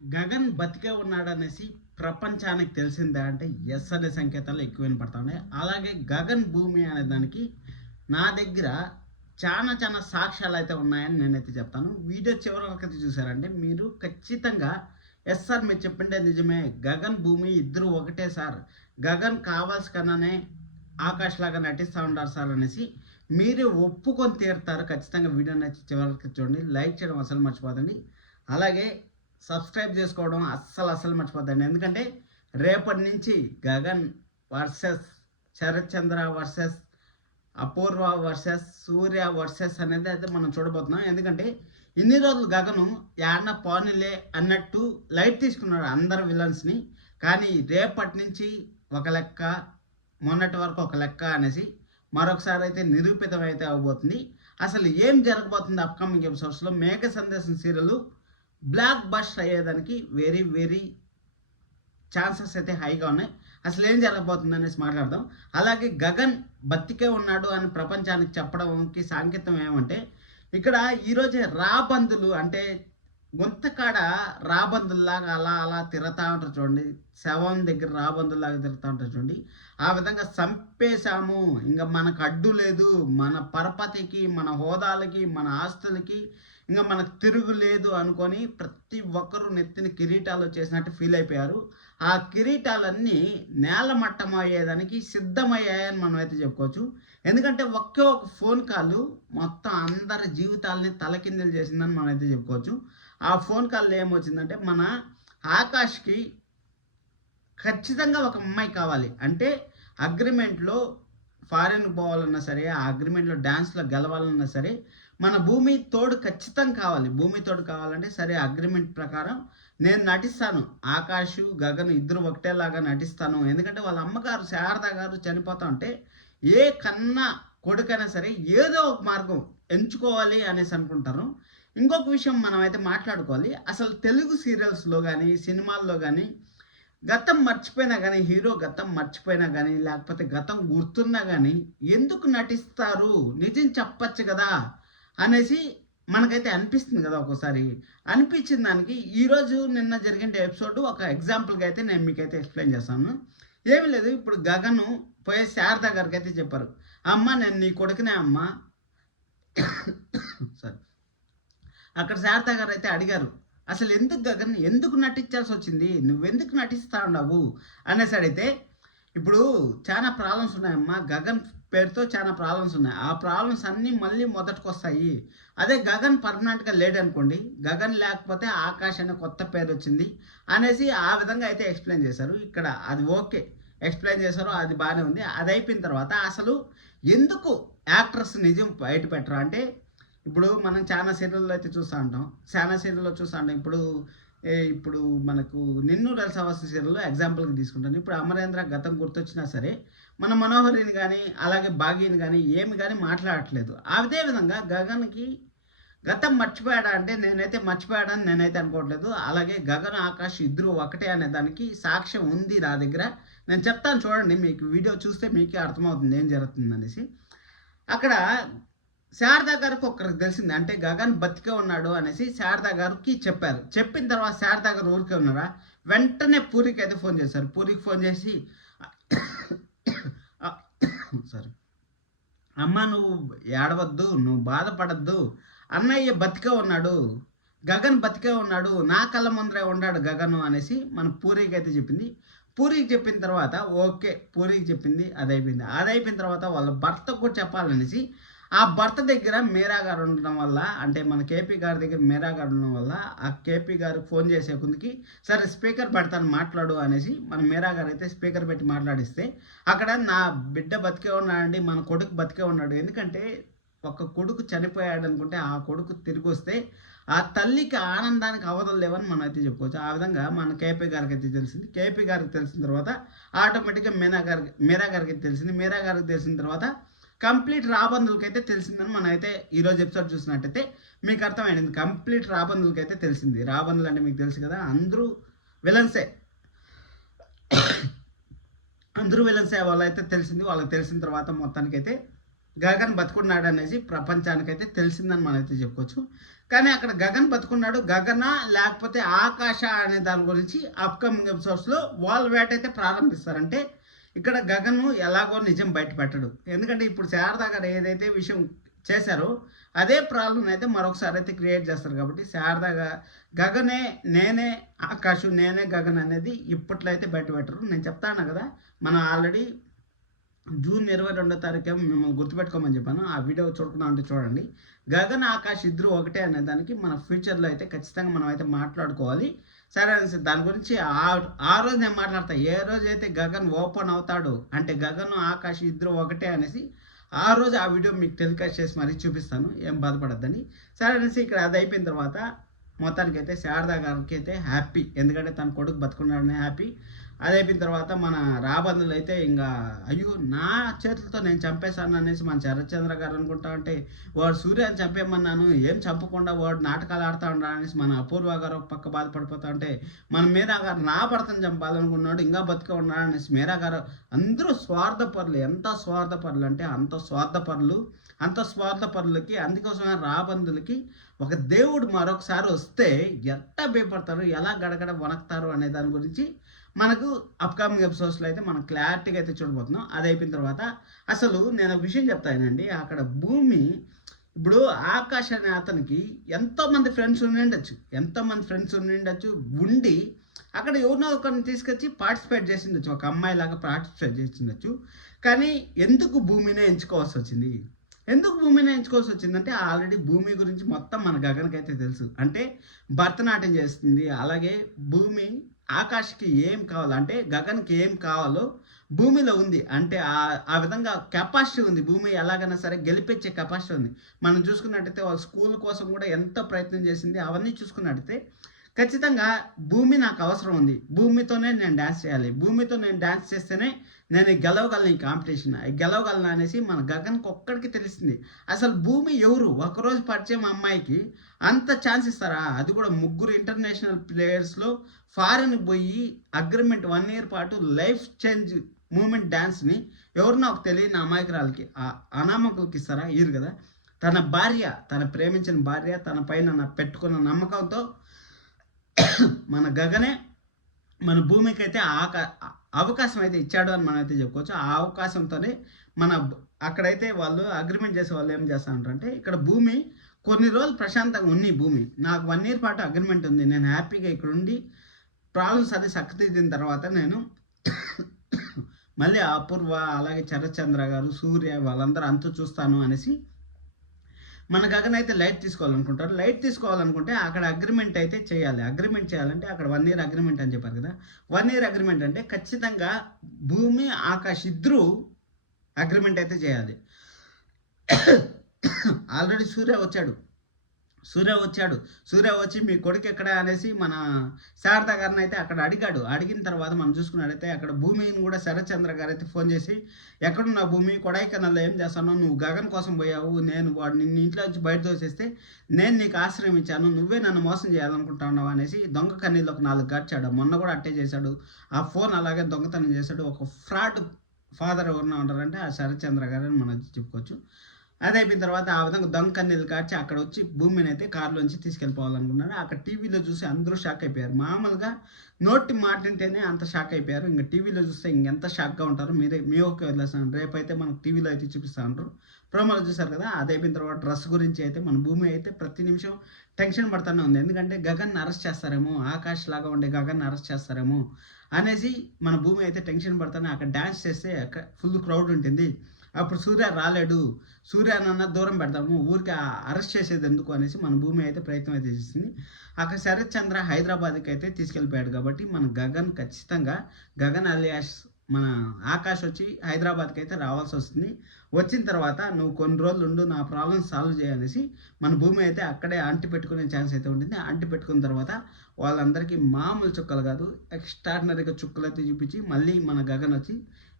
గగన్ బతికే ఉన్నాడనేసి ప్రపంచానికి తెలిసిందా అంటే ఎస్ అనే సంకేతాలు ఎక్కువ వినపడుతున్నాయి. అలాగే గగన్ భూమి అనే దానికి నా దగ్గర చాలా చాలా సాక్ష్యాలు అయితే ఉన్నాయని నేనైతే చెప్తాను. వీడియో చివరి వరకు అయితే చూసారంటే మీరు ఖచ్చితంగా ఎస్ సార్ మీరు చెప్పిండే నిజమే, గగన్ భూమి ఇద్దరు ఒకటే సార్, గగన్ కావాల్సి కన్నానే ఆకాష్ లాగా నటిస్తూ ఉంటారు సార్ అనేసి మీరే ఒప్పుకొని తీరుతారు. ఖచ్చితంగా వీడియో నచ్చి చివరికి చూడండి, లైక్ చేయడం అసలు మర్చిపోదండి. అలాగే సబ్స్క్రైబ్ చేసుకోవడం అస్సలు మర్చిపోద్దండి. ఎందుకంటే రేపటి నుంచి గగన్ వర్సెస్ శరత్ చంద్ర వర్సెస్ అపూర్వ వర్సెస్ సూర్య వర్సెస్ అనేది అయితే మనం చూడబోతున్నాం. ఎందుకంటే ఇన్ని రోజులు గగను యాడ్న పోనీలే అన్నట్టు లైట్ తీసుకున్నాడు అందరు విలన్స్ని. కానీ రేపటి నుంచి ఒక లెక్క, మొన్నటి వరకు ఒక లెక్క అనేసి మరొకసారి అయితే నిరూపితం అయితే అవబోతుంది. అసలు ఏం జరగబోతుంది అప్కమింగ్ ఎపిసోడ్స్లో? Megha Sandesam serial blockbuster అయ్యేదానికి వెరీ ఛాన్సెస్ అయితే హైగా ఉన్నాయి. అసలు ఏం జరగబోతుంది అనేసి మాట్లాడదాం. అలాగే గగన్ బతికే ఉన్నాడు అని ప్రపంచానికి చెప్పడానికి సంకేతం ఏమంటే, ఇక్కడ ఈరోజే రాబందులు అంటే గుంతకాడ రాబందుల్లాగా అలా అలా తిరుగుతూ ఉంటారు చూడండి, శవం దగ్గర రాబందుల్లాగా తిరుగుతూ ఉంటారు చూడండి. ఆ విధంగా చంపేశాము, ఇంకా మనకు అడ్డు లేదు, మన పరపతికి, మన హోదాలకి, మన ఆస్తులకి ఇంకా మనకు తిరుగు లేదు అనుకొని ప్రతి ఒక్కరూ నెత్తిన కిరీటాలు చేసినట్టు ఫీల్ అయిపోయారు. ఆ కిరీటాలన్నీ నేలమట్టం అయ్యేదానికి సిద్ధమయ్యాయని మనం అయితే చెప్పుకోవచ్చు. ఎందుకంటే ఒకే ఒక ఫోన్ కాల్ మొత్తం అందరి జీవితాలని తలకిందులు చేసిందని మనం అయితే చెప్పుకోవచ్చు. ఆ ఫోన్ కాల్లో ఏమొచ్చిందంటే, మన ఆకాష్కి ఖచ్చితంగా ఒక అమ్మాయి కావాలి అంటే అగ్రిమెంట్లో ఫారెన్కి పోవాలన్నా సరే, ఆ అగ్రిమెంట్లో డ్యాన్స్లో గెలవాలన్నా సరే మన భూమి తోడు ఖచ్చితంగా కావాలి. భూమి తోడు కావాలంటే సరే అగ్రిమెంట్ ప్రకారం నేను నటిస్తాను, ఆకాష్ గగన్ ఇద్దరు ఒకటేలాగా నటిస్తాను. ఎందుకంటే వాళ్ళ అమ్మగారు శారద గారు చనిపోతా ఉంటే ఏ కన్నా కొడుకైనా సరే ఏదో ఒక మార్గం ఎంచుకోవాలి అనేసి అనుకుంటారు. ఇంకొక విషయం మనం అయితే మాట్లాడుకోవాలి. అసలు తెలుగు సీరియల్స్లో కానీ సినిమాల్లో కానీ గతం మర్చిపోయినా కానీ, హీరో గతం మర్చిపోయినా కానీ, లేకపోతే గతం గుర్తున్నా కానీ ఎందుకు నటిస్తారు, నిజం చెప్పచ్చు కదా అనేసి మనకైతే అనిపిస్తుంది కదా ఒక్కోసారి. అనిపించిన దానికి ఈరోజు నిన్న జరిగిన ఎపిసోడ్ ఒక ఎగ్జాంపుల్గా అయితే నేను మీకైతే ఎక్స్ప్లెయిన్ చేస్తాను. ఏమి లేదు, ఇప్పుడు గగను పోయే శారద గారికి అయితే చెప్పారు, అమ్మ నేను నీ కొడుకునే అమ్మ. సారీ, అక్కడ శారద గారు అయితే అడిగారు, అసలు ఎందుకు గగన్ ఎందుకు నటించాల్సి వచ్చింది, నువ్వెందుకు నటిస్తా ఉన్నావు అనేసి అడిగితే, ఇప్పుడు చాలా ప్రాబ్లమ్స్ ఉన్నాయమ్మా, గగన్ పేరుతో చాలా ప్రాబ్లమ్స్ ఉన్నాయి, ఆ ప్రాబ్లమ్స్ అన్నీ మళ్ళీ మొదటికి వస్తాయి. అదే గగన్ పర్మనెంట్గా లేడు అనుకోండి, గగన్ లేకపోతే ఆకాష్ అనే కొత్త పేరు వచ్చింది అనేసి ఆ విధంగా అయితే ఎక్స్ప్లెయిన్ చేశారు. ఇక్కడ అది ఓకే, ఎక్స్ప్లెయిన్ చేశారు, అది బాగానే ఉంది. అది అయిపోయిన తర్వాత అసలు ఎందుకు యాక్టర్స్ నిజం బయట పెట్టరు అంటే, ఇప్పుడు మనం చాలా సీరియల్లో అయితే చూస్తూ ఉంటాం, చాలా సీరియల్లో చూస్తూ ఉంటాం. ఇప్పుడు మనకు నిన్ను రలసవలసిన సీరియల్లో ఎగ్జాంపుల్కి తీసుకుంటాను. ఇప్పుడు అమరేంద్ర గతం గుర్తొచ్చినా సరే మన మనోహరిని కానీ అలాగే భాగ్యని కానీ ఏమి కానీ మాట్లాడట్లేదు. అదే విధంగా గగన్కి గతం మర్చిపోయాడా అంటే నేనైతే మర్చిపోయాడని నేనైతే అనుకోవట్లేదు. అలాగే గగన్ ఆకాష్ ఇద్దరు ఒకటే అనే దానికి సాక్ష్యం ఉంది నా దగ్గర, నేను చెప్తాను చూడండి. మీకు వీడియో చూస్తే మీకే అర్థమవుతుంది ఏం జరుగుతుంది అనేసి. అక్కడ శారదా గారికి ఒక్కరికి తెలిసింది, అంటే గగన్ బతికే ఉన్నాడు అనేసి శారదా గారికి చెప్పారు. చెప్పిన తర్వాత శారదా గారు ఊరికే ఉన్నారా, వెంటనే పూరికి అయితే ఫోన్ చేశారు. పూరికి ఫోన్ చేసి, సారీ అమ్మ నువ్వు ఏడవద్దు, నువ్వు బాధపడద్దు, అన్నయ్య బతికే ఉన్నాడు, గగన్ బతికే ఉన్నాడు, నా కళ్ళ ముందరే ఉన్నాడు గగన్ అనేసి మన పూరికి అయితే చెప్పింది. పూరికి చెప్పిన తర్వాత ఓకే, పూరికి చెప్పింది, అది అయిపోయింది. అది అయిపోయిన తర్వాత వాళ్ళ భర్తకు కూడా చెప్పాలనేసి ఆ భర్త దగ్గర మీరా గారు ఉండడం వల్ల, అంటే మన కేపీ గారి దగ్గర మీరా గారు ఉండడం వల్ల ఆ కేపీ గారికి ఫోన్ చేసే కొందికి సరే స్పీకర్ పెడతాను మాట్లాడు అనేసి మన మీరా గారు అయితే స్పీకర్ పెట్టి మాట్లాడిస్తే, అక్కడ నా బిడ్డ బతికే ఉన్నాడండి, మన కొడుకు బతికే ఉన్నాడు. ఎందుకంటే ఒక కొడుకు చనిపోయాడు అనుకుంటే ఆ కొడుకు తిరిగి వస్తే ఆ తల్లికి ఆనందానికి అవధులు లేవని మనం అయితే చెప్పుకోవచ్చు. ఆ విధంగా మన కేపీ గారికి అయితే తెలిసింది. కేపీ గారికి తెలిసిన తర్వాత ఆటోమేటిక్గా మీరా గారికి తెలిసింది. మీరా గారికి తెలిసిన తర్వాత కంప్లీట్ రాబందులకి అయితే తెలిసిందని మనం అయితే ఈరోజు ఎపిసోడ్ చూసినట్టయితే మీకు అర్థమైంది. కంప్లీట్ రాబందులకి అయితే తెలిసింది. రాబందులు అంటే మీకు తెలుసు కదా, అందరూ విలన్సే, అందరూ విలన్సే. వాళ్ళైతే తెలిసింది. వాళ్ళకి తెలిసిన తర్వాత మొత్తానికైతే గగన్ బతుకున్నాడు అనేసి ప్రపంచానికైతే తెలిసిందని మనం అయితే చెప్పుకోవచ్చు. కానీ అక్కడ గగన్ బతుకున్నాడు. గగన లేకపోతే ఆకాశ అనే దాని గురించి అప్కమింగ్ ఎపిసోడ్స్లో వాళ్ళు వేట అయితే ప్రారంభిస్తారంటే ఇక్కడ గగన్ ఎలాగో నిజం బయట పెట్టడు. ఎందుకంటే ఇప్పుడు శారదా గారు ఏదైతే విషయం చేశారో అదే ప్రాబ్లం అయితే మరొకసారి అయితే క్రియేట్ చేస్తారు. కాబట్టి శారదాగా గగనే నేనే ఆకాశ్ నేనే గగన్ అనేది ఇప్పట్లో అయితే బయట పెట్టరు. నేను చెప్తాను కదా, మనం ఆల్రెడీ జూన్ 22వ మిమ్మల్ని గుర్తుపెట్టుకోమని చెప్పాను. ఆ వీడియో చూడకుండా ఉంటే చూడండి. గగన్ ఆకాశ్ ఇద్దరు ఒకటే అనే దానికి మన ఫ్యూచర్లో అయితే ఖచ్చితంగా మనం అయితే మాట్లాడుకోవాలి. సరే అనేసి దాని గురించి ఆ రోజు నేను మాట్లాడతా. ఏ రోజు అయితే గగన్ ఓపెన్ అవుతాడు అంటే గగన్ ఆకాశ్ ఇద్దరు ఒకటే అనేసి ఆ రోజు ఆ వీడియో మీకు టెలికాస్ట్ చేసి మరీ చూపిస్తాను, ఏం బాధపడద్దని. సరే అనేసి ఇక్కడ అది అయిపోయిన తర్వాత మొత్తానికైతే శారదా గారికి అయితే హ్యాపీ, ఎందుకంటే తన కొడుకు బతుకున్నాడని హ్యాపీ. అది అయిపోయిన తర్వాత మన రాబందులు అయితే ఇంకా అయ్యో నా చేతులతో నేను చంపేశాను అనేసి మన శరత్చంద్ర గారు అనుకుంటా ఉంటే వాడు సూర్యాన్ని చంపేయమన్నాను ఏం చంపకుండా వాడు నాటకాలు ఆడుతూ ఉంటాడు అనేసి మన అపూర్వ గారు ఒక పక్క బాధపడిపోతా ఉంటే మన మీరా గారు నా భర్తను చంపాలనుకున్నాడు ఇంకా బతికే ఉన్నాడు అనేసి మీరా గారు అందరూ స్వార్థపరులు. ఎంత స్వార్థపరులు అంటే అంత స్వార్థపరులకి అందుకోసమే రాబందులకి ఒక దేవుడు మరొకసారి వస్తే ఎంత భయపడతారు, ఎలా గడగడ వణకుతారు అనే దాని గురించి మనకు అప్కమింగ్ ఎపిసోడ్స్లో అయితే మనం క్లారిటీగా అయితే చూడబోతున్నాం. అది అయిపోయిన తర్వాత అసలు నేను ఒక విషయం చెప్తానండి. అక్కడ భూమి ఇప్పుడు ఆకాశ్ అనే అతనికి ఎంతోమంది ఫ్రెండ్స్ ఉండి ఉండి అక్కడ ఎవరినో ఒకరిని తీసుకొచ్చి పార్టిసిపేట్ చేసిండొచ్చు, ఒక అమ్మాయిలాగా పార్టిసిపేట్ చేసిండొచ్చు. కానీ ఎందుకు భూమినే ఎంచుకోవాల్సి వచ్చింది? అంటే ఆల్రెడీ భూమి గురించి మొత్తం మన గగన్కైతే తెలుసు. అంటే భరతనాట్యం చేస్తుంది. అలాగే భూమి ఆకాష్కి ఏం కావాలంటే గగన్కి ఏం కావాలో భూమిలో ఉంది. అంటే ఆ విధంగా కెపాసిటీ ఉంది. భూమి ఎలాగైనా సరే గెలిపించే కెపాసిటీ ఉంది. మనం చూసుకున్నట్టయితే వాళ్ళ స్కూల్ కోసం కూడా ఎంతో ప్రయత్నం చేసింది. అవన్నీ చూసుకున్నట్టయితే ఖచ్చితంగా భూమి నాకు అవసరం ఉంది. భూమితోనే నేను డ్యాన్స్ చేయాలి. భూమితో నేను డ్యాన్స్ చేస్తేనే నేను గెలవగలను ఈ కాంపిటీషన్, గెలవగలను అనేసి మన గగన్కి ఒక్కడికి తెలిసింది. అసలు భూమి ఎవరు? ఒకరోజు పరిచయం అమ్మాయికి అంత ఛాన్స్ ఇస్తారా? అది కూడా 3 ఇంటర్నేషనల్ ప్లేయర్స్లో ఫారెన్ పోయి అగ్రిమెంట్ 1 year పాటు లైఫ్ చేంజ్ మూమెంట్ డ్యాన్స్ని ఎవరినో ఒక తెలియని అమాయకురాలకి అనామకులకి ఇస్తారా? ఇరు కదా. తన భార్య, తన ప్రేమించిన భార్య తన పైన పెట్టుకున్న నమ్మకంతో మన గగనే మన భూమికి అయితే అవకాశం అయితే ఇచ్చాడు అని మనం అయితే చెప్పుకోవచ్చు. ఆ అవకాశంతోనే మన అక్కడైతే వాళ్ళు అగ్రిమెంట్ చేసే వాళ్ళు ఏం చేస్తారంటే ఇక్కడ భూమి కొన్ని రోజులు ప్రశాంతంగా ఉన్నాయి. భూమి నాకు 1 year పాటు అగ్రిమెంట్ ఉంది, నేను హ్యాపీగా ఇక్కడ ఉండి ప్రాబ్లమ్స్ అది సక్కదిద్దిన తర్వాత నేను మళ్ళీ అపూర్వ అలాగే శరత్చంద్ర గారు సూర్య వాళ్ళందరూ అంతు చూస్తాను అనేసి మన గగన్ అయితే లైట్ తీసుకోవాలనుకుంటారు. లైట్ తీసుకోవాలనుకుంటే అక్కడ అగ్రిమెంట్ అయితే చేయాలి. అగ్రిమెంట్ చేయాలంటే అక్కడ 1 year అగ్రిమెంట్ అని చెప్పారు కదా. 1 year అగ్రిమెంట్ అంటే ఖచ్చితంగా భూమి ఆకాశ్ ఇద్దరు అగ్రిమెంట్ అయితే చేయాలి. ఆల్రెడీ సూర్య వచ్చి మీ కొడుకు ఎక్కడ అనేసి మన శారదా గారిని అయితే అక్కడ అడిగాడు. అడిగిన తర్వాత మనం చూసుకున్నట్టయితే అక్కడ భూమిని కూడా శరత్చంద్ర గారు అయితే ఫోన్ చేసి ఎక్కడున్నా భూమి, కొడైకెనాల్లో ఏం చేస్తాను, నువ్వు గగన్ కోసం పోయావు, నేను వాడు నిన్ను ఇంట్లో వచ్చి బయట తోసేస్తే నేను నీకు ఆశ్రయం ఇచ్చాను, నువ్వే నన్ను మోసం చేయాలనుకుంటున్నావు అనేసి దొంగ కన్నీళ్ళు ఒక 4 గడిచాడు. మొన్న కూడా అట్టే చేశాడు. ఆ ఫోన్ అలాగే దొంగతనం చేశాడు. ఒక ఫ్రాడ్ ఫాదర్ ఎవరన్నా ఉంటారంటే ఆ శరత్చంద్ర గారు అని మనం చెప్పుకోవచ్చు. అది అయిపోయిన తర్వాత ఆ విధంగా దొంగ కన్నీళ్ళు కాచి అక్కడ వచ్చి భూమిని అయితే కారులోంచి తీసుకెళ్ళిపోవాలనుకున్నారు. అక్కడ టీవీలో చూసి అందరూ షాక్ అయిపోయారు. మామూలుగా నోటి మాట వింటేనే అంత షాక్ అయిపోయారు. ఇంకా టీవీలో చూస్తే ఇంకెంత షాక్గా ఉంటారు. మీ ఒక్క వదిలేస్తాను. రేపైతే మనకు టీవీలో అయితే చూపిస్తూ ఉంటారు. ప్రోమోలో చూసారు కదా. అది అయిపోయిన తర్వాత డ్రెస్ గురించి అయితే మన భూమి అయితే ప్రతి నిమిషం టెన్షన్ పడుతూనే ఉంది. ఎందుకంటే గగన్ అరెస్ట్ చేస్తారేమో, ఆకాష్ లాగా ఉండే గగన్ అరెస్ట్ చేస్తారేమో అనేసి మన భూమి అయితే టెన్షన్ పడుతూనే అక్కడ డ్యాన్స్ చేస్తే అక్కడ ఫుల్ క్రౌడ్ ఉంటుంది. అప్పుడు సూర్య రాలేడు, సూర్యనన్న దూరం పెడతాము, ఊరికి అరెస్ట్ చేసేది ఎందుకు అనేసి మన భూమి అయితే ప్రయత్నం అయితే చేసింది. అక్కడ శరత్చంద్ర హైదరాబాద్కి అయితే తీసుకెళ్ళిపోయాడు. కాబట్టి మన గగన్ ఖచ్చితంగా గగన్ అలియాస్ మన ఆకాష్ వచ్చి హైదరాబాద్కి అయితే రావాల్సి వస్తుంది. వచ్చిన తర్వాత నువ్వు కొన్ని రోజులు ఉండు, నా ప్రాబ్లమ్ సాల్వ్ చేయనేసి మన భూమి అయితే అక్కడే అంటి పెట్టుకునే ఛాన్స్ అయితే ఉంటుంది. అంటి పెట్టుకున్న తర్వాత వాళ్ళందరికీ మామూలు చుక్కలు కాదు, ఎక్స్ట్రాడినరీగా చుక్కలు అయితే చూపించి మళ్ళీ మన గగన్ వచ్చి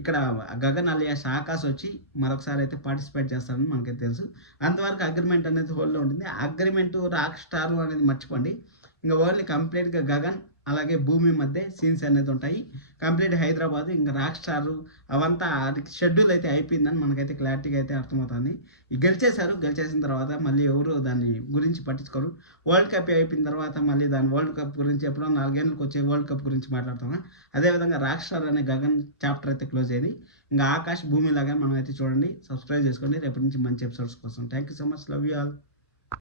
ఇక్కడ గగన్ అలియాస్ ఆకాశ్ వచ్చి మరొకసారి అయితే పార్టిసిపేట్ చేస్తారని మనకైతే తెలుసు. అంతవరకు అగ్రిమెంట్ అనేది హోల్డ్లో ఉంటుంది. అగ్రిమెంట్ రాక్ స్టార్ అనేది మర్చిపోండి. ఇంకా ఓన్లీ కంప్లీట్గా గగన్ అలాగే భూమి మధ్య సీన్స్ అనేది ఉంటాయి. కంప్లీట్ హైదరాబాద్ ఇంకా రాక్ స్టార్ అవంతా అది షెడ్యూల్ అయితే అయిపోయిందని మనకైతే క్లారిటీగా అయితే అర్థమవుతుంది. గెలిచేశారు, గెలిచేసిన తర్వాత మళ్ళీ ఎవరు దాన్ని గురించి పట్టించుకోరు. వరల్డ్ కప్ అయిపోయిన తర్వాత మళ్ళీ దాని వరల్డ్ కప్ గురించి ఎప్పుడో 4 ఏళ్ళకి వచ్చే వరల్డ్ కప్ గురించి మాట్లాడుతాం. అదేవిధంగా రాక్ స్టార్ అనే గగన్ చాప్టర్ అయితే క్లోజ్ అయ్యింది. ఇంకా ఆకాశ్ భూమి లాగా మనం అయితే చూడండి, సబ్స్క్రైబ్ చేసుకోండి రేపటి నుంచి మంచి ఎపిసోడ్స్ కోసం. Thank you so much, love you all.